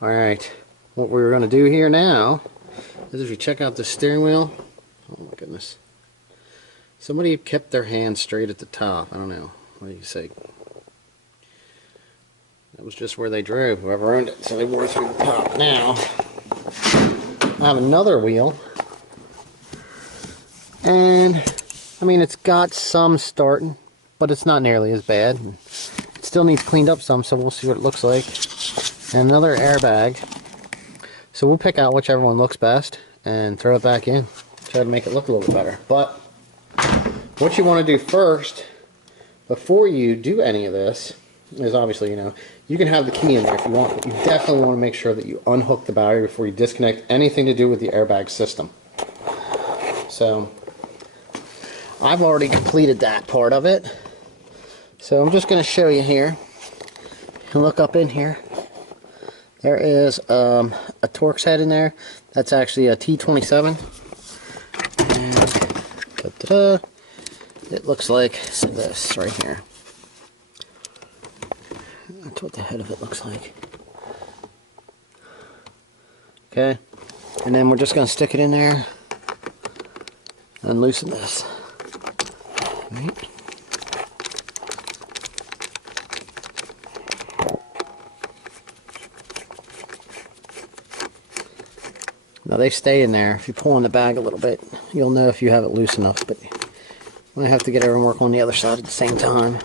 Alright, what we're going to do here now is if you check out the steering wheel, oh my goodness, somebody kept their hand straight at the top. I don't know, what do you say? That was just where they drove, whoever owned it, so they wore it through the top. Now, I have another wheel, and I mean it's got some starting, but it's not nearly as bad. It still needs cleaned up some, so we'll see what it looks like. And another airbag. So we'll pick out whichever one looks best and throw it back in. Try to make it look a little bit better. But what you want to do first, before you do any of this, is obviously, you can have the key in there if you want, but you definitely want to make sure that you unhook the battery before you disconnect anything to do with the airbag system. So I've already completed that part of it. So I'm just going to show you here. You can look up in here. There is a Torx head in there. That's actually a T27. And it looks like this right here. That's what the head of it looks like. Okay, and then we're just going to stick it in there and loosen this. Right. Now they stay in there. If you pull on the bag a little bit, you'll know if you have it loose enough, but you might have to get everyone work on the other side at the same time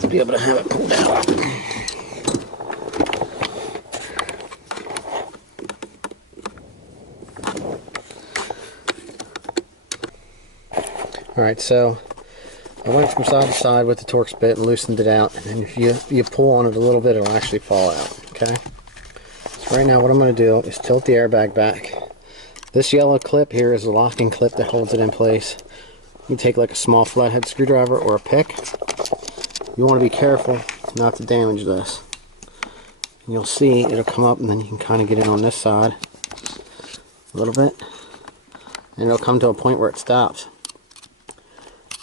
to be able to have it pulled out. Alright, so I went from side to side with the Torx bit and loosened it out, and then if you pull on it a little bit, it'll actually fall out. Okay? So right now what I'm going to do is tilt the airbag back. This yellow clip here is a locking clip that holds it in place. You take like a small flathead screwdriver or a pick. You want to be careful not to damage this. And you'll see it'll come up, and then you can kind of get in on this side a little bit, and it'll come to a point where it stops.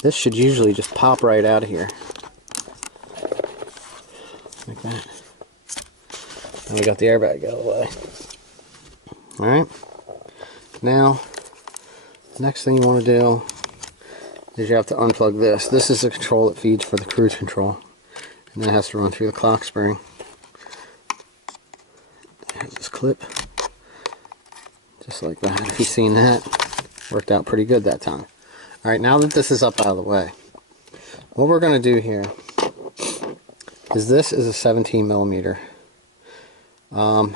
This should usually just pop right out of here. Like that. And we got the airbag out of the way. Alright. Now, the next thing you want to do is you have to unplug this. This is the control that feeds for the cruise control. And then it has to run through the clock spring. There's this clip. Just like that. If you've seen that, worked out pretty good that time. Alright, now that this is up out of the way, what we're going to do here is this is a 17 millimeter. You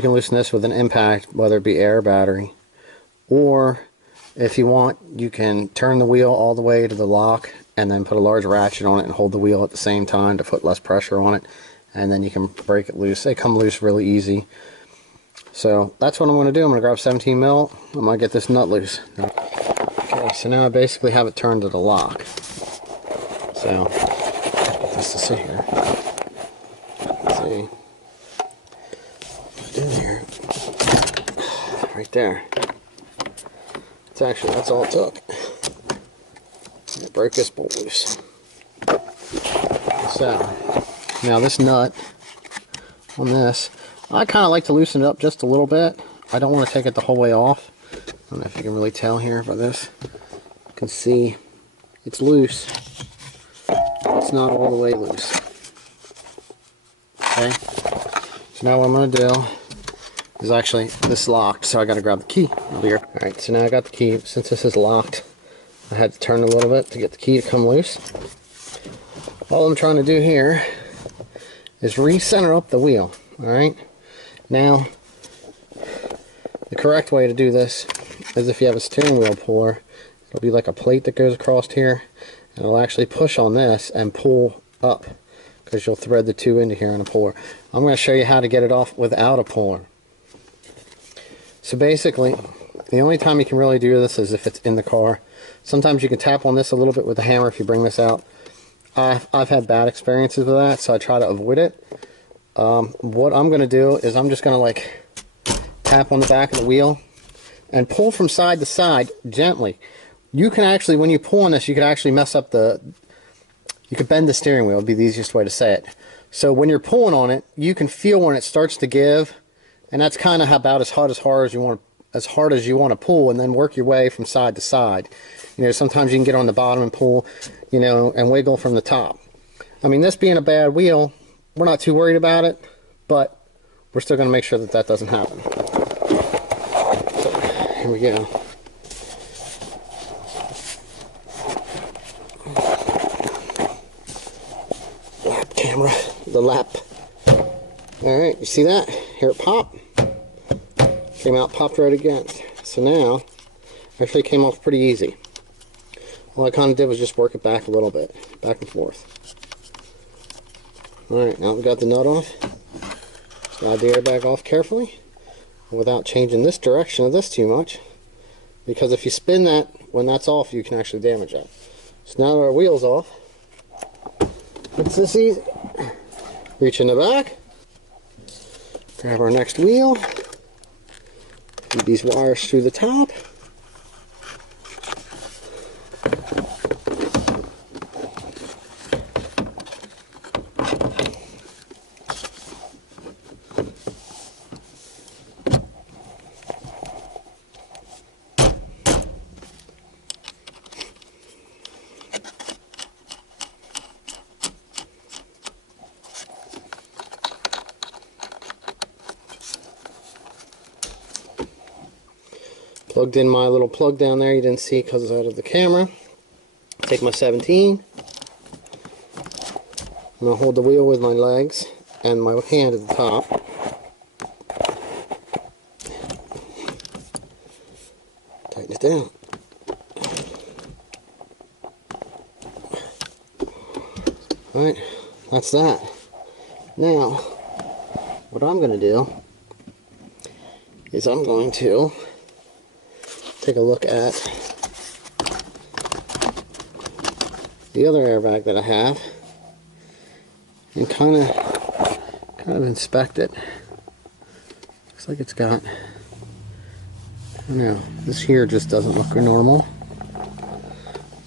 can loosen this with an impact, whether it be air battery, or if you want, you can turn the wheel all the way to the lock and then put a large ratchet on it and hold the wheel at the same time to put less pressure on it, and then you can break it loose. They come loose really easy. So that's what I'm going to do. I'm going to grab 17 mil. I'm going to get this nut loose. Okay, so now I basically have it turned to the lock. So, get this to sit here. Let's see. In here. Right there. That's all it took. I broke this bolt loose. So, now this nut on this, I kind of like to loosen it up just a little bit. I don't want to take it the whole way off. I don't know if you can really tell here by this. You can see it's loose. It's not all the way loose. Okay. So now what I'm going to do is actually, this is locked, so I got to grab the key over here. Alright, so now I got the key. Since this is locked, I had to turn a little bit to get the key to come loose. All I'm trying to do here is recenter up the wheel. Alright. Now, the correct way to do this is if you have a steering wheel puller, it'll be like a plate that goes across here, and it'll actually push on this and pull up, because you'll thread the two into here in a puller. I'm going to show you how to get it off without a puller. So basically, the only time you can really do this is if it's in the car. Sometimes you can tap on this a little bit with a hammer if you bring this out. I've had bad experiences with that, so I try to avoid it. What I'm going to do is I'm just going to like tap on the back of the wheel and pull from side to side gently. You can actually, when you pull on this, you could actually mess up you could bend the steering wheel, would be the easiest way to say it. So when you're pulling on it, you can feel when it starts to give, and that's kind of about as hard as you want to pull, and then work your way from side to side. You know, sometimes you can get on the bottom and pull, you know, and wiggle from the top. I mean, this being a bad wheel, we're not too worried about it, but we're still going to make sure that that doesn't happen. So, here we go. Lap camera, the lap. Alright, you see that? Hear it pop? Came out, popped right against. So now, actually came off pretty easy. All I kind of did was just work it back a little bit, back and forth. Alright, now we got the nut off. Slide the airbag off carefully without changing this direction of this too much, because if you spin that when that's off, you can actually damage that. So now that our wheel's off, it's this easy. Reach in the back, grab our next wheel, feed these wires through the top. Plugged in my little plug down there, you didn't see because it's out of the camera. Take my 17. I'm going to hold the wheel with my legs and my hand at the top. Tighten it down. Alright, that's that. Now, what I'm going to do is I'm going to take a look at the other airbag that I have and kind of inspect it. Looks like it's got, I don't know, this here just doesn't look normal.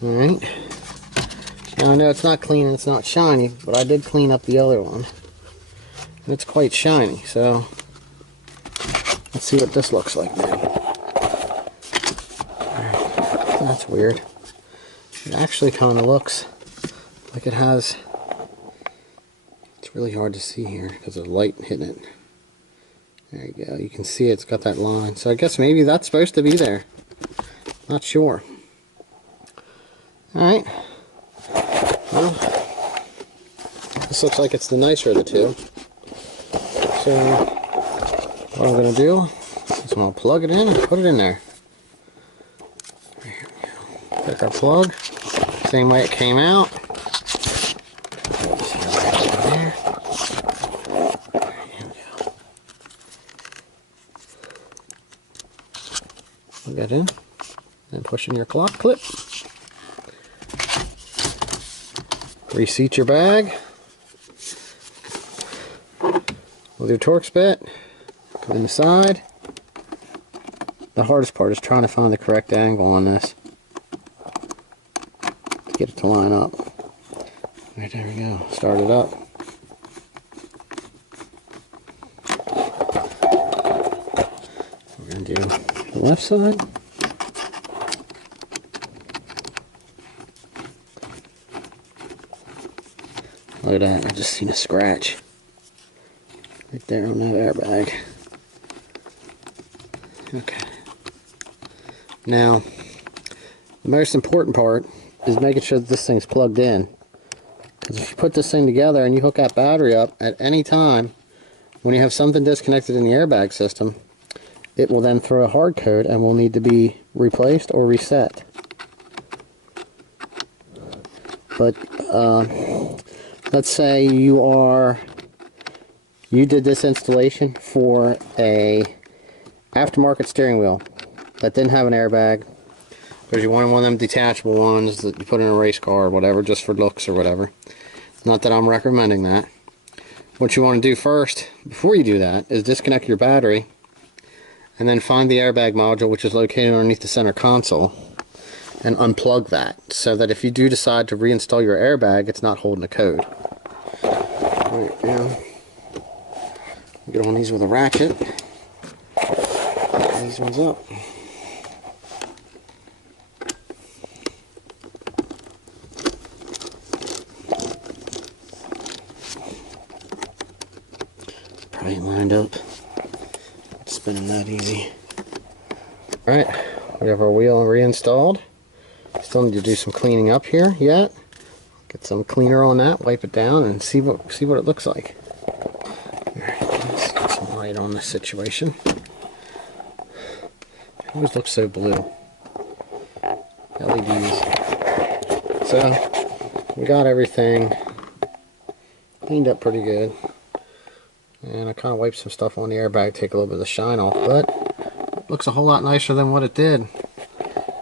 Alright. Now I know it's not clean and it's not shiny, but I did clean up the other one. And it's quite shiny, so let's see what this looks like now. That's weird. It actually kind of looks like it has, it's really hard to see here because of the light hitting it. There you go, you can see it's got that line. So I guess maybe that's supposed to be there. Not sure. Alright. Well, this looks like it's the nicer of the two. So what I'm going to do is I'm going to plug it in and put it in there. Take our plug, same way it came out. There. Plug that in, and push in your clock clip. Reseat your bag with your Torx bit. Come in the side. The hardest part is trying to find the correct angle on this. Get it to line up. Right, there we go. Start it up. We're going to do the left side. Look at that. I just seen a scratch right there on that airbag. Okay. Now, the most important part is making sure that this thing's plugged in. Because if you put this thing together and you hook that battery up at any time, when you have something disconnected in the airbag system, it will then throw a hard code and will need to be replaced or reset. But let's say you did this installation for a aftermarket steering wheel that didn't have an airbag, because you wanted one of them detachable ones that you put in a race car or whatever, just for looks or whatever. Not that I'm recommending that. What you want to do first, before you do that, is disconnect your battery and then find the airbag module, which is located underneath the center console, and unplug that, so that if you do decide to reinstall your airbag, it's not holding a code. Right. down. Get on these with a ratchet. Tighten these ones up. Probably ain't lined up. It's spinning that easy. Alright, we have our wheel reinstalled. Still need to do some cleaning up here yet. Get some cleaner on that, wipe it down, and see what it looks like. Alright, let's get some light on this situation. It always looks so blue. LEDs. So, we got everything cleaned up pretty good. And I kind of wiped some stuff on the airbag, take a little bit of the shine off, but it looks a whole lot nicer than what it did.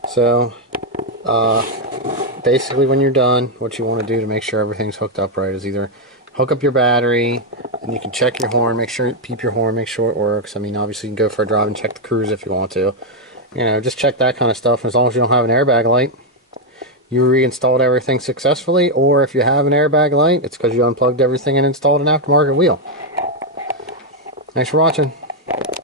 So, basically when you're done, what you want to do to make sure everything's hooked up right is either hook up your battery, and you can check your horn, peep your horn, make sure it works. I mean, obviously you can go for a drive and check the cruise if you want to. You know, just check that kind of stuff. And as long as you don't have an airbag light, you reinstalled everything successfully. Or if you have an airbag light, it's because you unplugged everything and installed an aftermarket wheel. Thanks for watching.